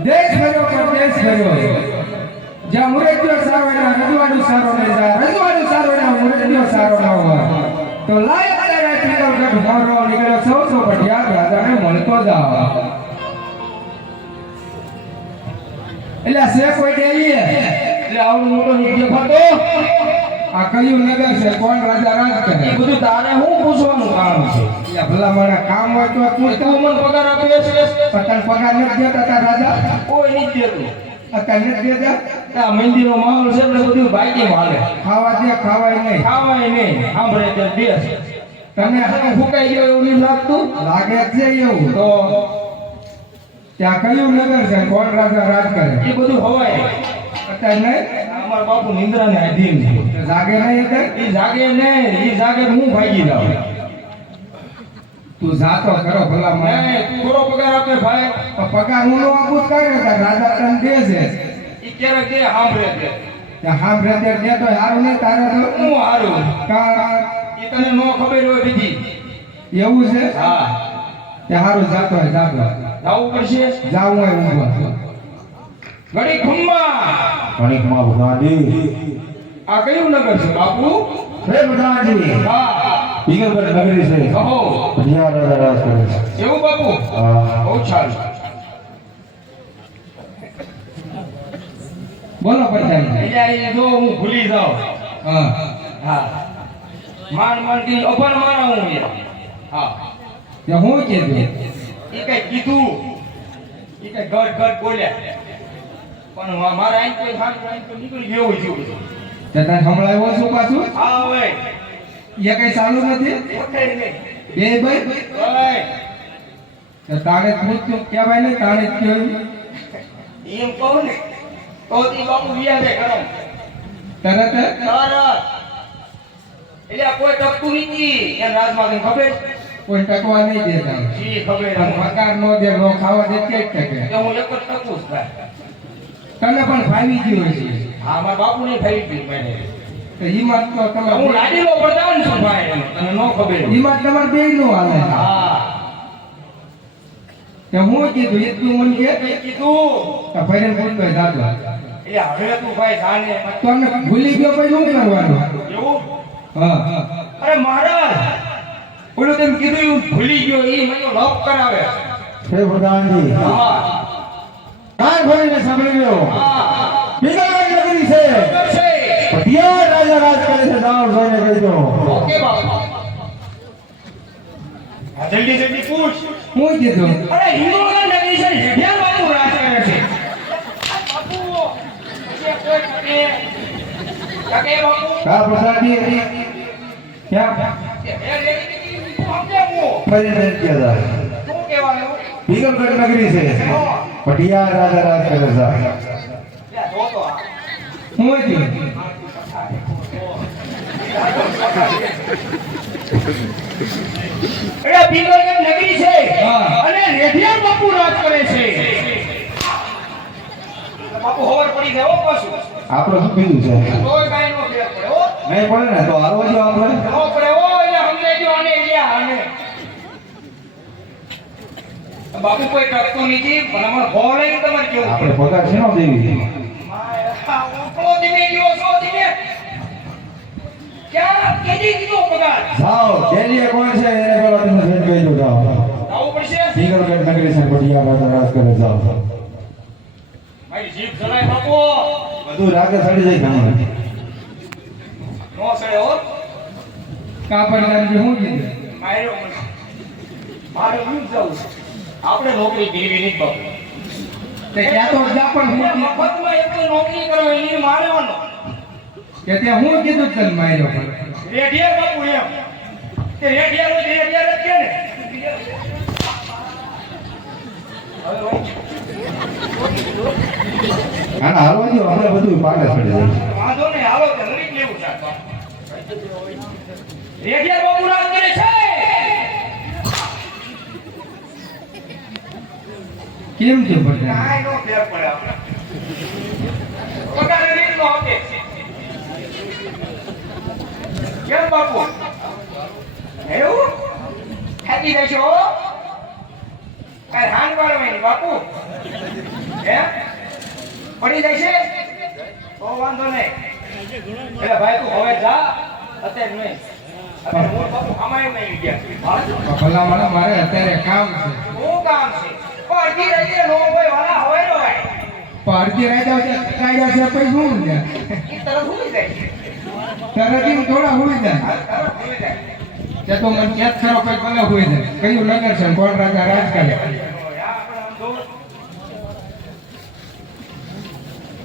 દેશ ફર્યો પણ દેશ ફર્યો જ્યાં મુરત્યો સારો એના રજવાડું સારો નહીં જાય રજવાડું સારો એના મુરત્યો સારો ન હોય તો લાય તારા ટીકલગઢ મોરો નીકળ્યો સૌ ભટિયા રાજાને મળતો જાવ એટલે સે કોઈ દેવી એટલે આવું મોટો નિત્ય ફતો આ કયું નગર છે કોણ રાજા રાજ કરે એ બધું તારે હું પૂછવાનું કામ છે એટલે ભલા મારા કામ હોય તો તું મને પગાર આપે છે પતન પગાર નથી દેતા તાર રાજા કોઈ નથી દેતું અત્યારે નથી દેતા આ મંદિરનો માહોલ છે એટલે બધું બાકી હાલે ખાવા દે ખાવાય નહીં સાંભળે તે દેશ તને ફૂકાઈ ગયો એવું નહીં લાગતું લાગે છે એવું તો ત્યાં કયું નગર છે કોણ રાજા રાજ કરે એ બધું હવાય અત્યારે નહીં અમારા બાપુ નિંદ્રાને આધીન છે જાગે નહીં એ જાગે નહીં એ જાગે હું ભાગી જાઉં તું જાતો કરો ભલા મને થોડો પગાર આપે ભાઈ પગાર હું નો આપું કઈ ને રાજા તને દે છે ઈ ક્યારે કે સાંભળે છે ત્યાં સાંભળે તે દે તો હારું નહીં તારે હું હારું કા ઈ તને નો ખબર હોય બીજી એવું છે હા તે હારું જાતો જાવું પડશે જાવું હોય ઊંઘવા ઘડી ખુમ્મા ભગવાનજી આ કયું નગર છે બાપુ હે ભગવાનજી હા પિંગલગઢ નગરી છે કહો ભટિયા રાજા રાજ કરે છે એવું બાપુ હા બહુ સારું બોલો પધારી એટલે જો હું ભૂલી જાઉં હા માન થી અપન મારા હું હા તે હું કીધું એ કઈ કીધું એ કઈ ગટ બોલ્યા પણ મારા આઈ કોઈ ખાન નીકળી ગયો હોય છે તે તને સંભળાયો શું પાછું હા હવે એ કઈ ચાલુ નથી ઓઠે નહીં બે ભાઈ તે તારે પૂછતું કહેવાય ને તારે કેવું એમ કહું ને તો તી બાપુ વિયા છે ગરમ તરત એટલે કોઈ ટકતું નથી એ રાજમાં ખબર કોઈ ટકવા નહીં દેતા જી ખબર પગાર નો દે નો ખાવા દે કે ટકે હું એક જ ટકું છું તને પણ ફાવી ગયું છે હા મારા બાપુ ને ફાવી ગયું મને તો હિંમત તો તમે હું લાડીલો પ્રધાન છું ભાઈ તને નો ખબર હિંમત તમાર બેય નો હાલે હા તે હું કીધું એટલું મને કે કીધું તો ભાઈને બોલતો જાતો એટલે હવે તું ભાઈ જાને તને ભૂલી ગયો પછી શું કરવાનું એવું હા અરે મહારાજ ઓલું તેમ કીધું હું ભૂલી ગયો ઈ મને લોક કરાવે હે પ્રધાનજી હા કાન ખોલીને સાંભળી લો પિંગલગઢ નગરી છે ભટિયા રાજા રાજ કરે છે જાઓ જોઈને કહી દો ઓકે બાપુ આ જલ્દી પૂછ હું કીધું અરે હિંગોળગઢ નગરી છે ભટિયા બાપુ રાજ કરે છે બાપુ એ કોઈ ટકે બાપુ કા પ્રસાદી ક્યાં ફરી કેદા શું કહેવાનું પિંગલગઢ નગરી છે ભટિયા રાજા રાજ કરે છે હું હતી એ પિંગલગઢ નગરી છે અને રેઢિયા બાપુ રાજ કરે છે બાપુ ખબર પડી જાય ઓ પાછું આપણે શું કીધું છે કોઈ કાઈ નો ફેર પડે હો નહીં પડે ને તો હાલવો જો આપણે નો પડે ઓ એટલે સમજાઈ જો આને લ્યા આને બાપુ કોઈ ટકતો નથી પણ અમાર ભો લઈને તમારે કેવું આપણે પગાર છે નો દેવી મારા ઓપળો દેવી લ્યો છો દેવી ક્યાં કેદી કીધો પગાર જાઓ જેલી કોણ છે એને પેલા તમે ફેર કહી દો જાઓ આવું પડશે પિંગલગઢ નગરી છે ભટિયા રાજા રાજ કરે જાઓ મારી જીભ જણાય બાપુ બધું રાગે સડી જાય ગામમાં નો સડે હો કાપડલાજી હું કીધું મારે હું જાઉં આપણે નોકરી દેવી નહીં બાપુ તે ક્યાં તો જા પણ હું મફતમાં એક નોકરી કરો એની મારવાનો કે તે હું કીધું તને માર્યો રેડિયા બાપુ એમ તે રેડિયા જ કે ને હા હાલો જો આપણે બધું પાડે ચડી જાય વાંધો નહીં હાલો કે લડી લેવું છે રેડિયા બાપુ રાજ કરે છે કેમ છે પડે કાઈ નો ફેર પડે આપણે પગાર રીત નો હોતે કેમ બાપુ એવું થાકી જશો કઈ હાન વાળવાની બાપુ હે પડી જાય છે તો વાંધો નહીં એટલે ભાઈ તું હવે જા અત્યારે નહીં અત્યારે મોર બાપુ અમાય નહીં ગયા ભલા મારા મારે અત્યારે કામ છે શું કામ છે અડધી રાતે નો કોઈ વાળા હોય નો હોય અડધી રાતે કાયદા છે પછી શું છે તરત ભૂલી જાય તરત એમ થોડા ભૂલી જાય તે તો મને ચેક કરો પછી ભલે ભૂલી જાય કયું નગર છે કોણ રાજા રાજ કરે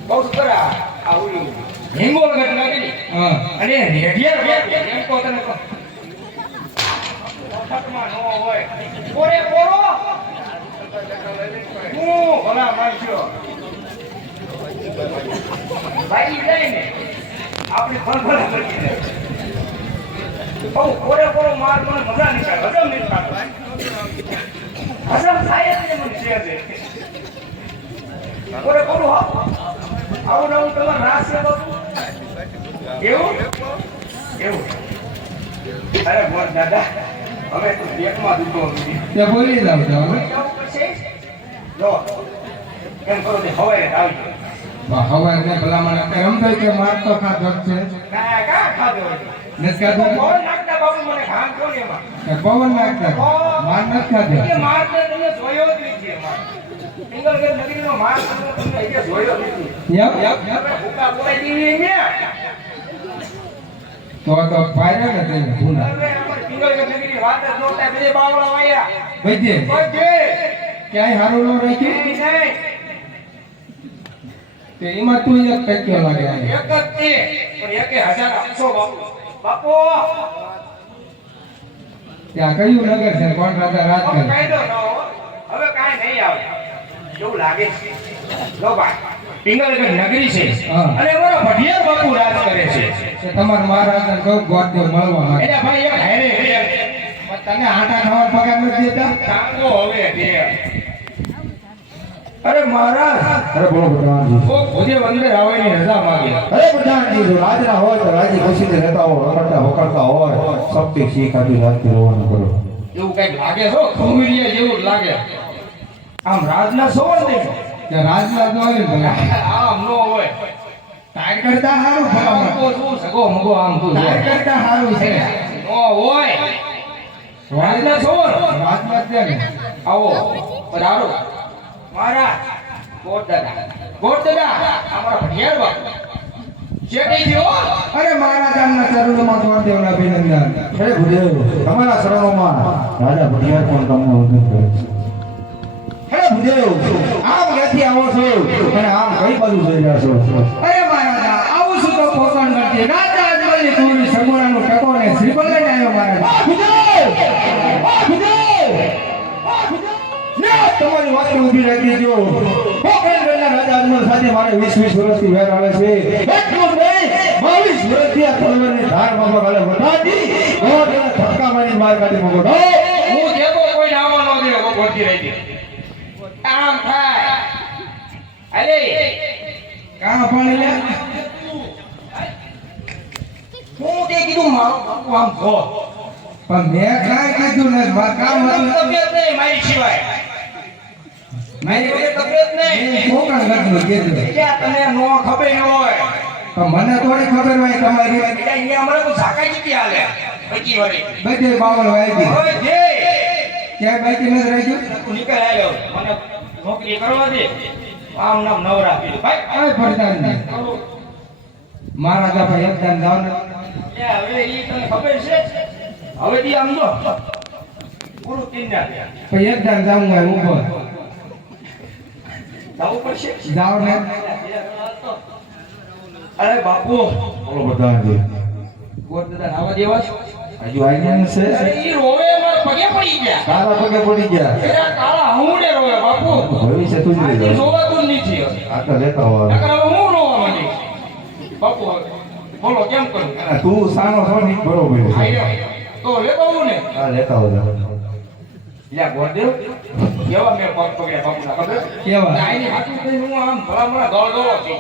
બહુ સુંદર આ ઉલી હિંગોળ ઘટના કરી અને રેડિયર એમ તો તને ફટમાં નો હોય પોરે પોરો હું ભલા માનજો ભાઈ લઈને આપણે ફળ કરી દે બહુ પોરે પોરો માર મને મજા નહીં આવે હજમ નહીં થતો હજમ થાય જ નહીં મને છે પોરે પોરો આવું નવું તમારે રાસ છે કેવું કેવું અરે બોલ દાદા હવે તું બેકમાં દુખો તે બોલી જાવ તો હવે લો કેમ કરો તે હવારે આવી હવારે ને ભલા મને અત્યારે રમતો કે માર તો ખાધો છે ના કા ખાધો નસ્કા તો કોણ નાખતા બાબુ મને ખાન કોણ એમાં પવન નાખતા માર ન ખાધો કે માર તો તમે જોયો જ નથી માર સિંગલ કે નગરીનો માર તમને એ જોયો નથી યપ ભૂકા બોલાઈ દીધી ને તો ફાયદા ને તેને ભૂલા સિંગલ કે નગરીની વાત જ નોતા બે બાવળા વાયા બજે ક્યાંય હારું ન રાખ્યું નહીં તે એમાં તું એક ટક્યો લાગે એક જ તે પણ 1800 બાપુ બાપુ ત્યાં કયું નગર છે કોણ રાજા રાજ કરે કાયદો ન હવે કાઈ નહીં આવે એવું લાગે છે લો ભાઈ પિંગલગઢ નગરી છે અને અમારો ભટિયાર બાપુ રાજ કરે છે કે તમાર મહારાજને ગૌ ગોત્યો મળવા માંગે એટલે ભાઈ એક હેરે તને આટા ખાવા પગાર નથી દેતા કાંગો હવે દે અરે મહારાજ અરે બોલો પ્રધાનજી ભોજે વંદે રાવણની રજા માંગી અરે પ્રધાનજી જો રાજના હોય તો રાજી ખુશીથી રહેતા હો રમતા હોકરતા હોય સબથી શીખ આદિ રાજથી રહેવાનું કરો એવું કઈક લાગે છો ખુમરીયા જેવું લાગે આમ રાજના સોળ દે કે રાજના તો હોય ભલા આમ નો હોય તાર કરતા હારું ભલા તો શું સગો મગો આમ તું તાર કરતા હારું છે નો હોય રાજના સોળ રાજના છે ને આવો પધારો મહારાજ ગોડ દાદા અમારા ભટિયાર બાપુ જે કઈ થયો અરે મહારાજ આમના ચરણોમાં ગોરદેવના અભિનંદન હે ભુદેવ તમારા શરણોમાં રાજા ભટિયાર પણ તમને વંદન કરે છે હે ભુદેવ આમ ક્યાંથી આવો છો અને આમ કઈ બાજુ જઈ રહ્યા છો અરે મહારાજ આવું શું તો પોકણ કરતી રાજા અજમલની પૂરી સગુણાનું ટકોને શ્રીફળ લઈને આવ્યો મહારાજ ભુદેવ તમારી વાત ઊભી રાખી જો પોકરણના રાજા અજમલ સાથે મારે 20 વર્ષથી વેર આવે છે એટલું નહીં 22 વર્ષથી આ તલવારની ધાર બાબા ગાલે વટાડી ગોળને ધક્કા મારી માર કાઢી મોગો હું કેતો કોઈ નામો ન દે ઓ ગોઠી રહી આમ થાય અરે કામ પાણી લે હું તે કીધું મારો બાપુ આમ જો પણ મેં કાઈ કીધું ને કામ તબિયત નહીં મારી સિવાય મારી કોઈ તબિયત નહીં કોકણ ગટનું કીધું કે તને નો ખબર ન હોય તો મને થોડી ખબર હોય તમારી અહીંયા અમારે તો સાકાઈ જીતી હાલે બચી વાળી બધે બાવળ વાગી ઓય જે ક્યાં બાકી ન રહી ગયું તું નીકળ આવ્યો મને નોકરી કરવા દે આમ નામ નવરા પીલું ભાઈ ઓય ફરદાન ને મહારાજા ભાઈ એકદમ જાવ ને હવે ઈ તને ખબર છે હવે દી આમ જો પૂરું તીનડા ભાઈ એકદમ જાવું હોય ઊભો જાવું પડશે જાવ ને અરે બાપુ બોલો પ્રધાનજી ગોડ દાદા આવા દેવા હજુ આઈન છે અરે ઈ રોવે માર પગે પડી ગયા તારા પગે પડી ગયા એરા કાળા હુંડે રોવે બાપુ ભવિષ્ય તું જ રહી જોવાતું નથી આ તો લેતા હોય નકર હવે હું રોવા માંડી બાપુ બોલો કેમ કરું તું સાનો છો ની બરોબર છે આયો તો લેતો હું ને આ લેતા હોય લ્યા ગોરદેવ કેવા મે પગ પગડ્યા બાપુ ના ખબર કેવા આઈની હાથું થઈ હું આમ ભલામણા ગળગળો છું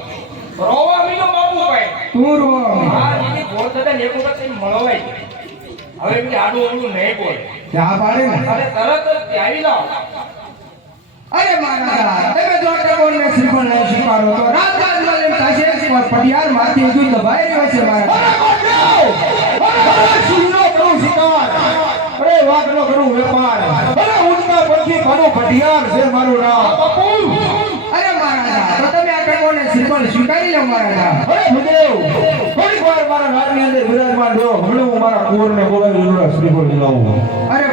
રોવા મીનો બાપુ ભાઈ તું રોવા હા ઈ ગોર દાદા એક વખત મળવાય હવે બી આડું ઓલું નહીં બોલ ત્યાં પાડે ને અરે તરત જ આવી લાવ અરે મહારાજ તમે જો ટકોને હાથી ઉધું દબાઈ રહ્યો છે મારા સિંહનો કરું શિકાર, અરે વાઘનો કરું વેપાર, અરે ઊંટના પરથી કરું ઘડિયાળ છે મારું નામ. અરે મહારાજા તો તમે આ કર્મોને શ્રીફળ સ્વીકારી લો મહારાજા અરે ભૂદેવ, થોડીક વાર મારા રાજની અંદર વિરાજમાન રહ્યો, હમણાં હું મારા કુંવરને બોલાવી લઉં, શ્રીફળ દિલાવું. અરે